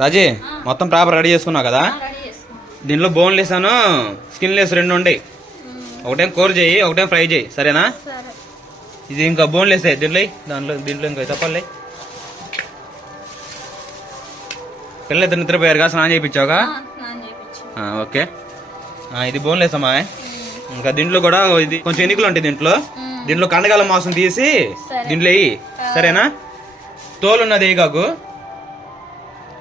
రాజీ మొత్తం proper ready చేసుకున్నావు కదా? రెడీ చేసుకో దీంట్లో బోన్లెస్ అను స్కిన్లెస్ రెండు ఉంటాయి ఒకటేం కూర చేయి ఒకటేం ఫ్రై చేయి సరేనా? సరే. ఇది ఇంకా బోన్లెస్ దీంట్లో ఎయ్. దాంట్లో దీంట్లో ఇంకా తప్పలే పిల్లలు ఇద్దరు నిద్రపోయారు కదా స్నానం చేయించావుగా ఓకే. ఇది బోన్లెస్ అమ్మా ఇంకా దీంట్లో కూడా ఇది కొంచెం ఎన్నికలు ఉంటాయి దీంట్లో. దీంట్లో కండగాల మాంసం తీసి. దీంట్లో వేయి సరేనా? తోలు ఉన్నది ఏ కాకు.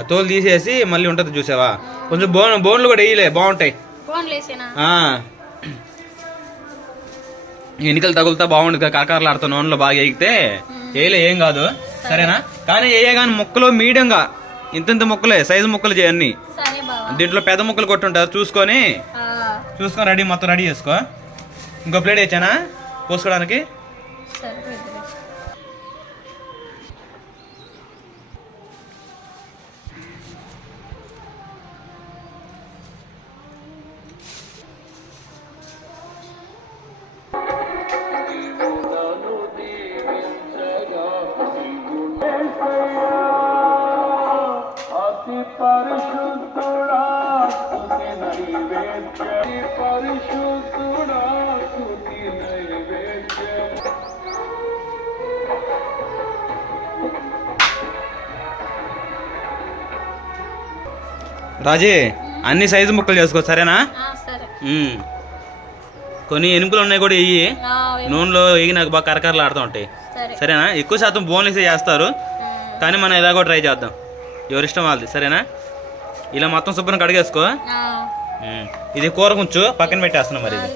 ఆ తోలు తీసేసి మళ్ళీ ఉంటుంది చూసావా? కొంచెం బోన్ బోన్లు కూడా వేయలే బాగుంటాయి. ఎన్నికలు తగులుతా బాగుంటుంది కదా కరకరలాడుతా నూనెలో బాగా వేగితే వేయలే ఏం కాదు. సరేనా? కానీ వేయ కానీ ముక్కలు మీడియంగా ఇంత ఇంత ముక్కలే సైజు ముక్కలు చేయన్ని బావా. దీంట్లో పెద్ద ముక్కలు కొట్టుంటారు చూసుకొని చూసుకొని రెడీ మొత్తం రెడీ చేసుకో. ఇంకో ప్లేట్ వేచానా పోసుకోవడానికి? రాజీ అన్ని సైజు ముక్కలు చేసుకో సరేనా. కొన్ని ఎనుకలు ఉన్నాయి కూడా ఆ, నూనెలో వేగి నాకు బాగా కరకరలు ఆడుతూ ఉంటాయి. సరే. సరేనా? ఎక్కువ శాతం బోన్లెస్ చేస్తారు. కానీ మనం ఇలా కూడా ట్రై చేద్దాం. ఎవరిష్టం వాళ్ళది సరేనా? ఇలా మొత్తం శుభ్రం కడిగేసుకో. ఇది కూర కొంచెం పక్కన పెట్టేస్తున్నాం మరి ఇది.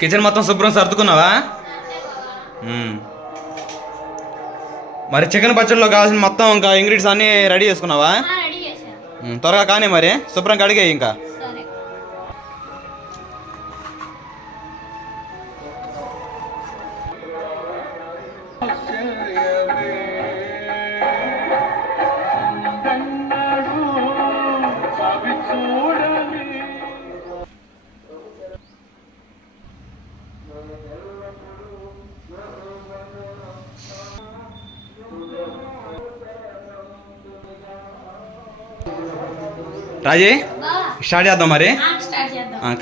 కిచెన్ మొత్తం శుభ్రం సర్దుకున్నావా. మరి చికెన్ పచ్చడిలో కావాల్సిన మొత్తం ఇంకా ఇంగ్రీడియంట్స్ అన్ని రెడీ చేసుకున్నావా? త్వరగా కానీ మరి శుభ్రం కడిగే ఇంకా. రాజీ స్టార్ట్ చేద్దాం మరి?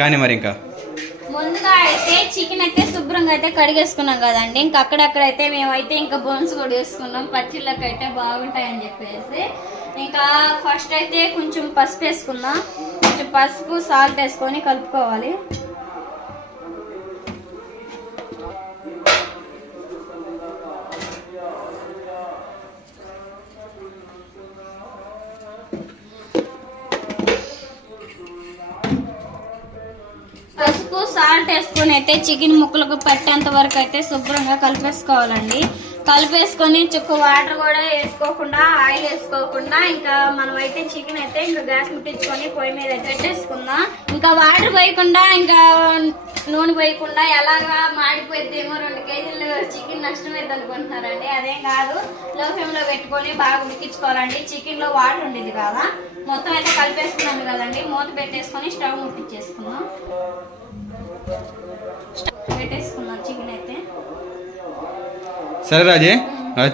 కానీ మరి ఇంకా. ముందుగా అయితే చికెన్ అయితే శుభ్రంగా అయితే కడిగేసుకున్నాం కదండి. ఇంకా అక్కడక్కడైతే మేమైతే ఇంకా బోన్స్ కూడా వేసుకున్నాం. పచ్చిళ్ళకి అయితే బాగుంటాయని చెప్పేసి. ఇంకా ఫస్ట్ అయితే కొంచెం పసుపు వేసుకుందాం కొంచెం పసుపు సాల్ట్ వేసుకొని కలుపుకోవాలి. సాల్ట్ వేసుకొని అయితే చికెన్ ముక్కలకు పట్టేంత వరకు అయితే శుభ్రంగా కలిపేసుకోవాలండి. కలిపేసుకొని చుక్క వాటర్ కూడా వేసుకోకుండా ఆయిల్ వేసుకోకుండా ఇంకా మనం అయితే చికెన్ అయితే ఇంకా గ్యాస్ ముట్టించుకొని పొయ్యి మీద అయితే పెట్టేసుకుందాం. ఇంకా వాటర్ పోయకుండా ఇంకా నూనె పోయకుండా ఎలాగా మాడిపోయిద్దేమో రెండు కేజీలు చికెన్ నష్టమైంది అనుకుంటున్నారండి. అదేం కాదు లో ఫ్లేమ్లో పెట్టుకొని బాగా ఉడికించుకోవాలండి. చికెన్లో వాటర్ ఉండేది కదా. మొత్తం అయితే కలిపేసుకున్నాను కదండి. మూత పెట్టేసుకొని స్టవ్ ముట్టించేసుకుందాం. స్టవ్ చికెన్ అయితే సరే రాజే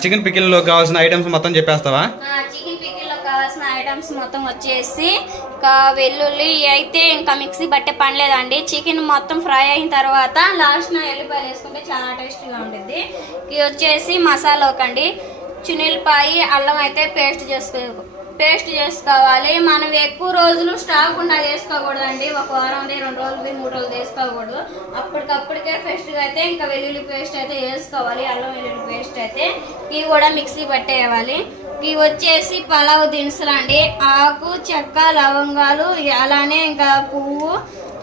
చికెన్ పికిల్లో కావాల్సిన ఐటమ్స్ మొత్తం చెప్పేస్తావా? చికెన్ పికిల్లో కావాల్సిన ఐటమ్స్ మొత్తం వచ్చేసి ఇంకా వెల్లుల్లి అయితే ఇంకా మిక్సీ బట్టే పని లేదండి. చికెన్ మొత్తం ఫ్రై అయిన తర్వాత లాస్ట్న ఎల్లిపాయలు వేసుకుంటే చాలా టేస్టీగా ఉంటుంది ఇవి వచ్చేసి మసాలాకండి. చునిల్లిపాయి అల్లం అయితే పేస్ట్ చేసుకో పేస్ట్ చేసుకోవాలి. మనం ఎక్కువ రోజులు స్టాక్ ఉండా చేసుకోకూడదండి. ఒక వారం ఉంది రెండు రోజులది మూడు రోజులు వేసుకోకూడదు అప్పటికప్పటికే ఫ్రెష్గా అయితే ఇంకా వెల్లుల్లి పేస్ట్ అయితే వేసుకోవాలి. అల్లం వెల్లుల్లి పేస్ట్ అయితే ఇవి కూడా మిక్సీ పట్టేయాలి. ఇవి వచ్చేసి పలావ్ దినుసులు అండి ఆకు చెక్క లవంగాలు అలానే ఇంకా పువ్వు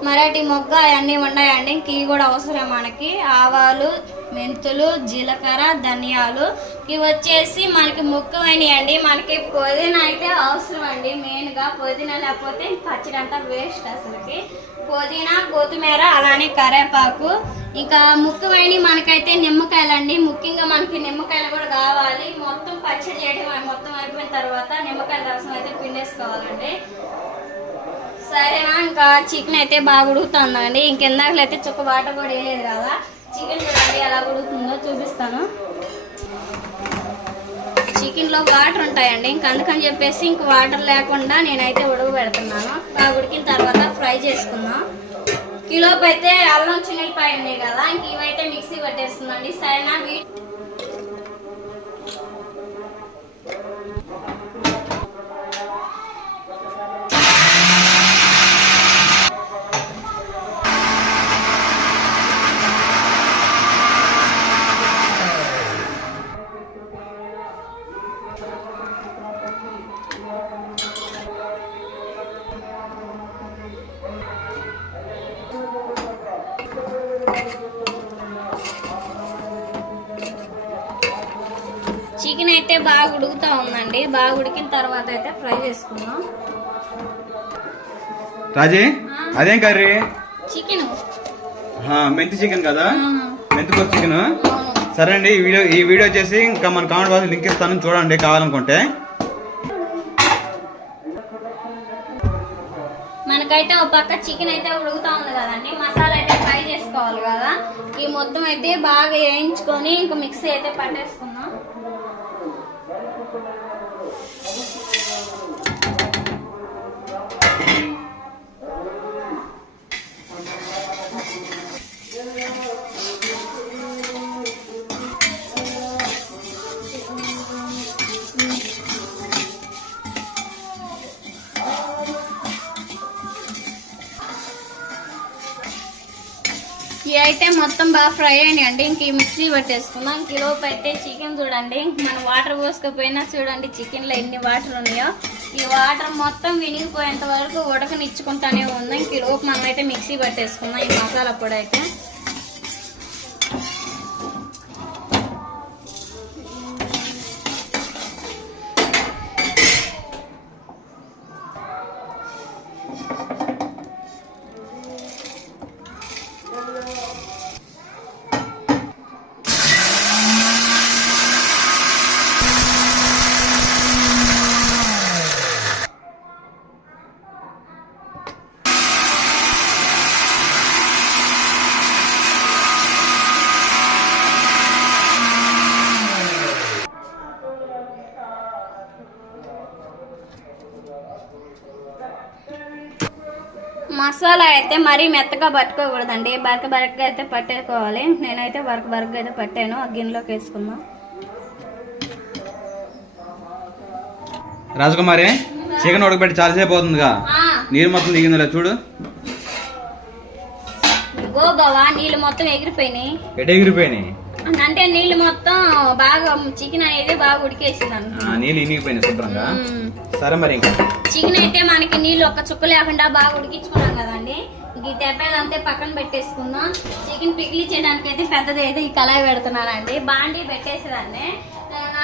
మరాఠీ మొగ్గ అవన్నీ ఉన్నాయండి. ఇంక ఇవి కూడా అవసరం మనకి. ఆవాలు మెంతులు జీలకర్ర ధనియాలు. ఇవి వచ్చేసి మనకి ముఖ్యమైనవి మనకి పుదీనా అయితే అవసరం అండి మెయిన్గా పుదీనా లేకపోతే పచ్చడి అంతా వేస్ట్ అసలుకి. పుదీనా కొత్తిమీర అలానే కరేపాకు. ఇంకా ముఖ్యమైనవి మనకైతే నిమ్మకాయలండి. ముఖ్యంగా మనకి నిమ్మకాయలు కూడా కావాలి. మొత్తం పచ్చడి చేయడం మొత్తం అయిపోయిన తర్వాత నిమ్మకాయల రసం అయితే పిండేసుకోవాలండి. సరేనా ఇంకా చికెన్ అయితే బాగా ఉడుకుతుందండి. ఇంకెందాకలైతే చుక్క వాటర్ కూడా వేయలేదు కదా. చికెన్ చూడండి ఎలా ఉడుకుతుందో చూపిస్తాను. చికెన్లో వాటర్ ఉంటాయండి. ఇంక అందుకని చెప్పేసి ఇంక వాటర్ లేకుండా నేనైతే ఉడుగు పెడుతున్నాను. బాగా ఉడికిన తర్వాత ఫ్రై చేసుకుందాం. కిలోపు అయితే అల్లం చిన్నపాయ ఉన్నాయి కదా. ఇంక ఇవైతే మిక్సీ పట్టేస్తుందండి సరేనా వీట్ చికెన్ అయితే బాగా ఉడుకుతా ఉందండి. బాగా ఉడికిన తర్వాత అయితే ఫ్రై చేసుకుందాం. రాజీ అదేం కర్రీ? చికెన్ మెంతి చికెన్ కదా? మెంతి కూర చికెన్ సరే అండి ఈ వీడియో ఈ వీడియో వచ్చేసి ఇంకా మన కామెంట్ బాక్స్ లింక్ ఇస్తాను చూడండి కావాలనుకుంటే. మనకైతే ఒక పక్క చికెన్ అయితే ఉడుకుతా ఉంది కదండి. మసాలా అయితే వేసుకోవాలి కదా. ఈ మొత్తం అయితే బాగా వేయించుకొని ఇంకా మిక్సీ అయితే పట్టేసుకుందాం. ఇవి అయితే మొత్తం బాగా ఫ్రై అయినాయండి. ఇంక ఈ మిక్సీ పట్టేసుకుందాం. ఇంక ఈ అయితే చికెన్ చూడండి. మనం వాటర్ పోసుకపోయినా చూడండి చికెన్లో ఎన్ని వాటర్ ఉన్నాయో. ఈ వాటర్ మొత్తం వినిగిపోయేంత వరకు ఉడకనిచ్చుకుంటానే ఉంది. ఇంక లోపు మనం అయితే మిక్సీ పట్టేసుకుందాం. ఈ మసాలా పొడి అయితే. మసాలా అయితే మరీ మెత్తగా పట్టుకోకూడదండి బరక బరకగా అయితే పట్టేసుకోవాలి. నేనైతే బరక బరకగా అయితే పట్టాను. ఆ గిన్నెలోకి వేసుకుందాం. రాజకుమారి చికెన్ ఉడకబెట్టి చాలాసేపు అవుతుందిగా. నీరు మొత్తం దిగిందిలే చూడు. ఇగో బావా నీళ్ళు మొత్తం ఎగిరిపోయినాయి. ఎటు ఎగిరిపోయినాయి? అంటే నీళ్ళు మొత్తం బాగా చికెన్ అనేది బాగా ఉడికేసింది నీళ్ళు ఇనిగిపోయినాయి శుభ్రంగా. సరే మరి ఇంకా. చికెన్ అయితే మనకి నీళ్ళు ఒక్క చుక్క లేకుండా బాగా ఉడికించుకున్నాం కదండి. ఈ తెప్పాలు అంతే పక్కన పెట్టేసుకుందాం. చికెన్ పిగిలి చేయడానికి అయితే పెద్దది అయితే ఈ కళాయి పెడుతున్నానండి. బాండీ పెట్టేసేదాన్ని.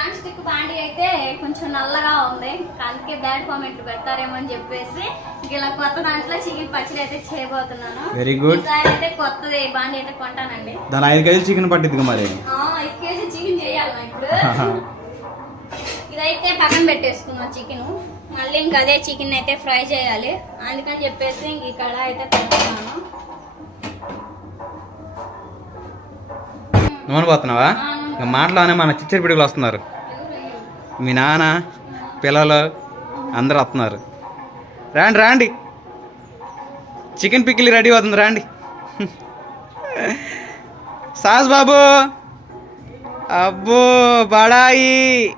నాన్ స్టిక్ బాండీ అయితే కొంచెం నల్లగా ఉంది. అందుకే బ్యాడ్ కామెంట్లు పెడతారేమో అని చెప్పేసి ఇలా కొత్త దాంట్లో చికెన్ పచ్చడి అయితే చేయబోతున్నాను. వెరీ గుడ్ అయితే కొత్తది బాండీ అయితే కొంటానండి. దాని ఐదు కేజీలు చికెన్ పట్టిద్దిగా మరి. ఐదు కేజీ చికెన్ చేయాలి ఇప్పుడు. ఇదైతే పక్కన పెట్టేసుకున్నాం చికెన్. మళ్ళీ ఇంకా అదే చికెన్ అయితే ఫ్రై చేయాలి. అందుకని చెప్పేసి ఇంక ఇక్కడ అయితే పెడుతున్నాను. నూనె పోతున్నావా ఇంకా మాటలోనే మన చిచ్చరి పిడుగులు వస్తున్నారు. మీ నాన్న పిల్లలు అందరూ వస్తున్నారు. రాండి రాండి. చికెన్ పిక్కిలి రెడీ అవుతుంది రాండి. సాస్ బాబు. అబ్బో బడాయి.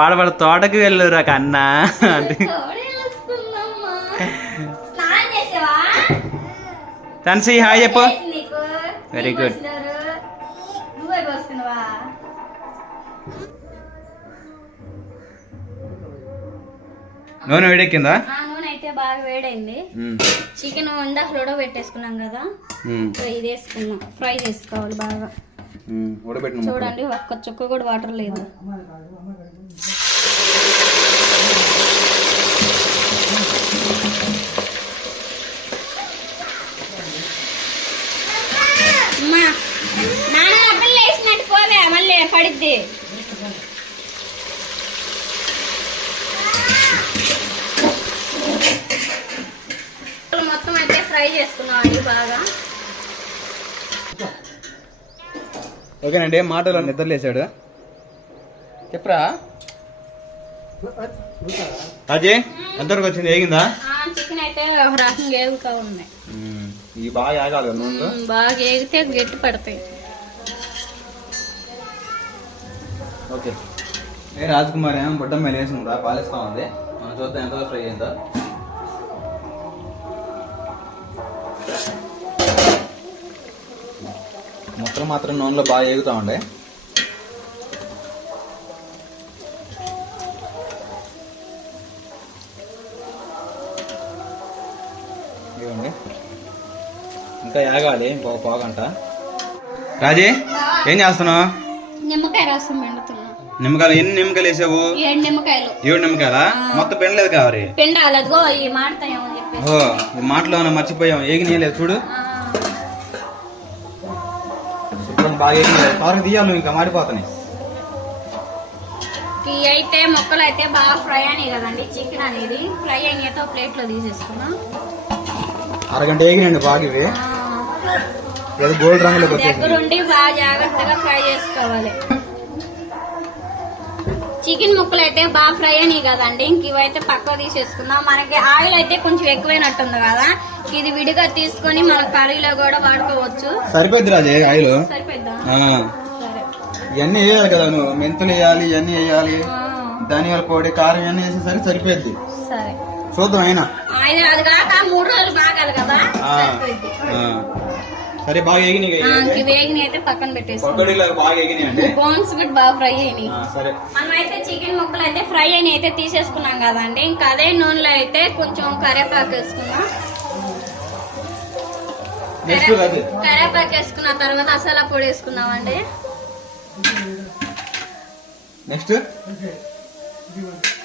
పాడబడ తోటకి వెళ్ళురా కన్నా. అంటే తన్సి హాయ్ చెప్పు? నువ్వే పోస్తున్నావా నూనె వేడెక్కిందా? నూనె అయితే బాగా వేడైంది. చికెన్ ఇందాక లోడో పెట్టేసుకున్నాం కదా. ఇది వేసుకున్నాం. ఫ్రై చేసుకోవాలి బాగా. చూడండి ఒక్క చుక్క కూడా వాటర్ లేదు. పడిద్దిలే పడిద్ది. మొత్తం అయితే ఫ్రై చేసుకున్నాం బాగా. ఓకేనండి మాటలు నిద్రలేసాడు చెప్పరా? అజయ్ ఎంతవరకు వచ్చింది? ఏగిందా? చికెన్ అయితే ఒక బాగా ఏగాలి నూనెలో? బాగా ఏగితే గట్టి పడతాయి. ఓకే. ఏ రాజకుమార్ ఏమో బుడ్డ మీద వేసిందా పాలిస్తా ఉంది. మనం చూద్దాం ఎంతవరకు ఫ్రై అయిందో. మొత్తం మాత్రం నూనెలో బాగా ఏగుతా ఉండే. ఇవ్వండి ఇంకా యాగాలి ఇంకొక పోగంట రాజే ఏం చేస్తున్నావు? నిమ్మకాయ రసం నిమ్మకాయలు ఎన్ని నిమ్మకాయలు వేసావు? ఏడు నిమ్మకాయలు. ఏడు నిమ్మకాయలా? మొత్తం పెండలేదు కావాలి పిండాలి అదిగో ఈ మాడతాయేమో ఓ ఈ మాటలో మర్చిపోయాం ఏగినీయలేదు చూడు. శుభ్రం బాగా త్వరగా తీయాలి ఇంకా మాడిపోతున్నాయి. ఇవి అయితే మొక్కలు అయితే బాగా ఫ్రై అయినాయి కదండి చికెన్ అనేది. ఫ్రై అయినాయితో ప్లేట్లో తీసేసుకున్నాం. అరగంట ఏగినండి బాగా ఇవి. ఆ, ఏదో గోల్డ్ రంగులోకి దగ్గరుండి బాగా జాగ్రత్తగా ఫ్రై చేసుకోవాలి. చికెన్ ముక్కలు అయితే బాగా ఫ్రై అయినాయి కదండి. ఇంక ఇవైతే పక్క తీసేసుకుందాం. మనకి ఆయిల్ అయితే కొంచెం ఎక్కువైనట్టుంది కదా. ఇది విడిగా తీసుకొని మన కర్రీలో కూడా వాడుకోవచ్చు. సరిపోద్ది రాజే ఆయిల్? సరిపోద్దా ఇవన్నీ వేయాలి కదా నువ్వు. మెంతులు వేయాలి ఇవన్నీ వేయాలి. ధనియాల పొడి కారం ఇవన్నీ వేసేసరికి సరిపోద్ది సరే. చూద్దాం అయినా. అది కాక మూడు రోజులు బాగాలి కదా. సరే బాగా ఎగినాయి ఆ, ఇంక వేగిని అయితే పక్కన పక్కడిలో బాగా ఎగినాయండి బోన్స్ కూడా బాగా ఫ్రై అయినాయి. ఆ, సరే. మనం అయితే చికెన్ ముక్కలు అయితే ఫ్రై అయిన అయితే తీసేసుకున్నాం కదండి. ఇంకా అదే నూనెలో అయితే కొంచెం కరివేపాకు వేసుకున్నాం కరివేపాకు వేసుకున్న తర్వాత మసాలా పొడి వేసుకున్నామండి నెక్స్ట్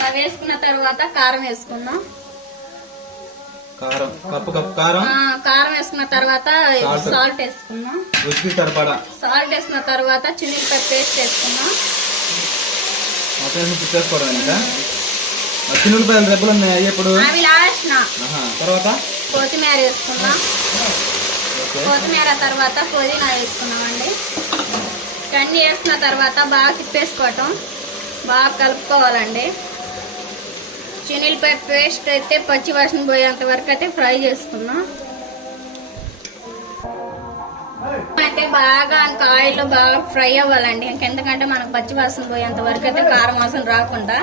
అవి వేసుకున్న తర్వాత కారం వేసుకున్నాం కారం. కప్పు కప్పు కారం. కారం వేసుకున్న తర్వాత. సాల్ట్. వేసుకున్నాం. రుచికి సరిపడా. సాల్ట్ వేసుకున్న తర్వాత చిన్నపై పేస్ట్ వేసుకున్నాం. మొత్తం వేసి పుచ్చేసుకోవడం ఇంకా? దెబ్బలు ఉన్నాయి? ఎప్పుడు? అవి లాస్ట్ తర్వాత? కొత్తిమీర వేసుకున్నాం. కొత్తిమీర తర్వాత పుదీనా వేసుకున్నామండి. ఇవన్నీ వేసుకున్న తర్వాత బాగా తిప్పేసుకోవటం. బాగా కలుపుకోవాలండి. చిన్నిలపై పేస్ట్ అయితే పచ్చి వాసన పోయేంత వరకు అయితే ఫ్రై చేసుకున్నాం అయితే బాగా ఇంకా ఆయిల్ బాగా ఫ్రై అవ్వాలండి. ఇంకెందుకంటే మనకు పచ్చి వాసన పోయేంత వరకు అయితే కారం వాసన రాకుండా.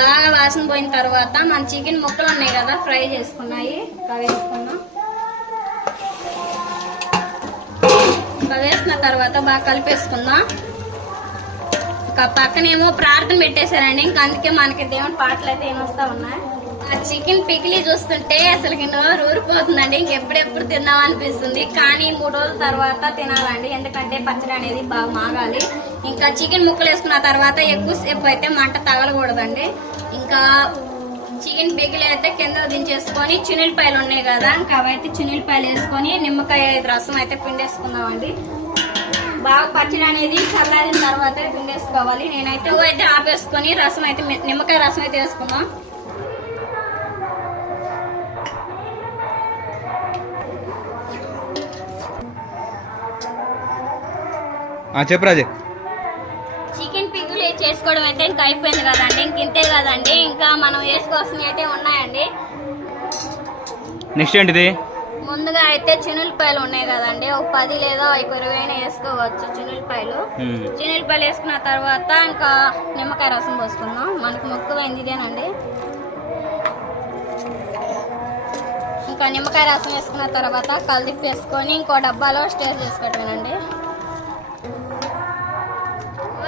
బాగా వాసన పోయిన తర్వాత మన చికెన్ ముక్కలు ఉన్నాయి కదా ఫ్రై చేసుకున్నాయి. అవి వేసుకున్నాం వేసిన తర్వాత బాగా కలిపేసుకుందాం. పక్కనేమో ప్రార్థన పెట్టేశారండి. ఇంకా అందుకే మనకి దేవుని పాటలు అయితే ఏమొస్తా ఉన్నాయి. ఆ చికెన్ పికిలి చూస్తుంటే అసలు నోరు ఊరిపోతుందండి. ఇంకెప్పుడెప్పుడు తిందాం అనిపిస్తుంది. కానీ మూడు రోజుల తర్వాత తినాలండి. ఎందుకంటే పచ్చడి అనేది బాగా మాగాలి. ఇంకా చికెన్ ముక్కలు వేసుకున్న తర్వాత ఎక్కువసేపు అయితే మంట తగలకూడదండి. ఇంకా చికెన్ పికిలి అయితే కింద దించేసుకొని చునిల్పాయలు ఉన్నాయి కదా ఇంకా అవైతే చునిల్పాయలు వేసుకొని నిమ్మకాయ రసం అయితే పిండేసుకుందామండి. బాగా పచ్చడి అనేది చల్లారిన తర్వాత పిండేసుకోవాలి. నేనైతే అయితే ఆపేసుకొని రసం అయితే నిమ్మకాయ రసం అయితే వేసుకున్నాం. చెప్పు రాజే. చికెన్ పిగులు చేసుకోవడం అయితే ఇంకా అయిపోయింది కదండి. ఇంక ఇంతే కదండి. ఇంకా మనం వేసుకోవాల్సినవి అయితే ఉన్నాయండి. నెక్స్ట్ ఏంటిది? ముందుగా అయితే చినులపాయలు ఉన్నాయి కదండి. ఒక పది లేదా ఒక ఇరవైనా వేసుకోవచ్చు చినులపాయలు. చినులపాయలు వేసుకున్న తర్వాత ఇంకా నిమ్మకాయ రసం పోసుకుందాం. మనకు ముక్కువైంది ఇదేనండి. ఇంకా నిమ్మకాయ రసం వేసుకున్న తర్వాత కలిపి వేసుకొని ఇంకో డబ్బాలో స్టోర్ చేసుకోవటమేనండి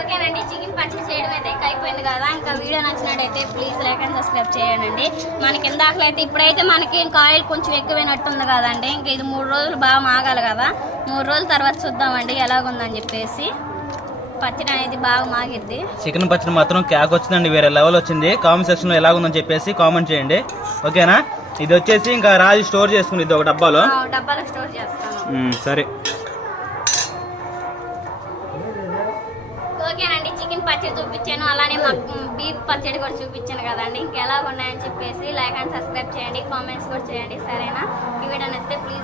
ఓకేనండి చికెన్ పచ్చడి చేయడం అయితే అయిపోయింది కదా. ఇంకా వీడియో నచ్చినట్టయితే ప్లీజ్ లైక్ అండ్ సబ్స్క్రైబ్ చేయండి. మనకి ఇందాకలో అయితే ఇప్పుడైతే మనకి ఇంకా ఆయిల్ కొంచెం ఎక్కువైనట్టుంది కదండి. ఇంకా ఇది మూడు రోజులు బాగా మాగాలి కదా. మూడు రోజుల తర్వాత చూద్దామండి ఎలాగుందని చెప్పేసి. పచ్చడి అనేది బాగా మాగిద్ది. చికెన్ పచ్చడి మాత్రం క్యాక్ వచ్చిందండి వేరే లెవెల్ వచ్చింది. కామెంట్ సెక్షన్లో ఎలాగుందని చెప్పేసి కామెంట్ చేయండి. ఓకేనా? ఇది వచ్చేసి ఇంకా రాజు స్టోర్ చేసుకుని ఇది ఒక డబ్బాలో. డబ్బాలో స్టోర్ చేస్తాను. సరే. పచ్చడి చూపించాను. అలానే మా బీఫ్ పచ్చడి కూడా చూపించాను కదండి. ఇంకెలా ఉన్నాయని చెప్పేసి లైక్ అండ్ సబ్స్క్రైబ్ చేయండి. కామెంట్స్ కూడా చేయండి. సరేనా? ఈ వీడియో నచ్చితే please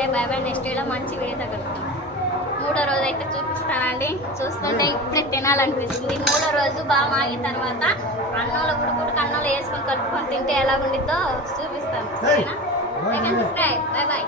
okay bye bye next video మంచి వీడియో తగ్గుతాం మూడో రోజు అయితే చూపిస్తానండి. చూస్తుంటే ఇప్పుడే తినాలనిపిస్తుంది. మూడో రోజు బాగా మాగిన తర్వాత అన్నంలో గుడుగుడుకు అన్నంలో వేసుకొని కలుపుకొని తింటే ఎలా ఉండిద్దో చూపిస్తాను. సరేనా? Bye bye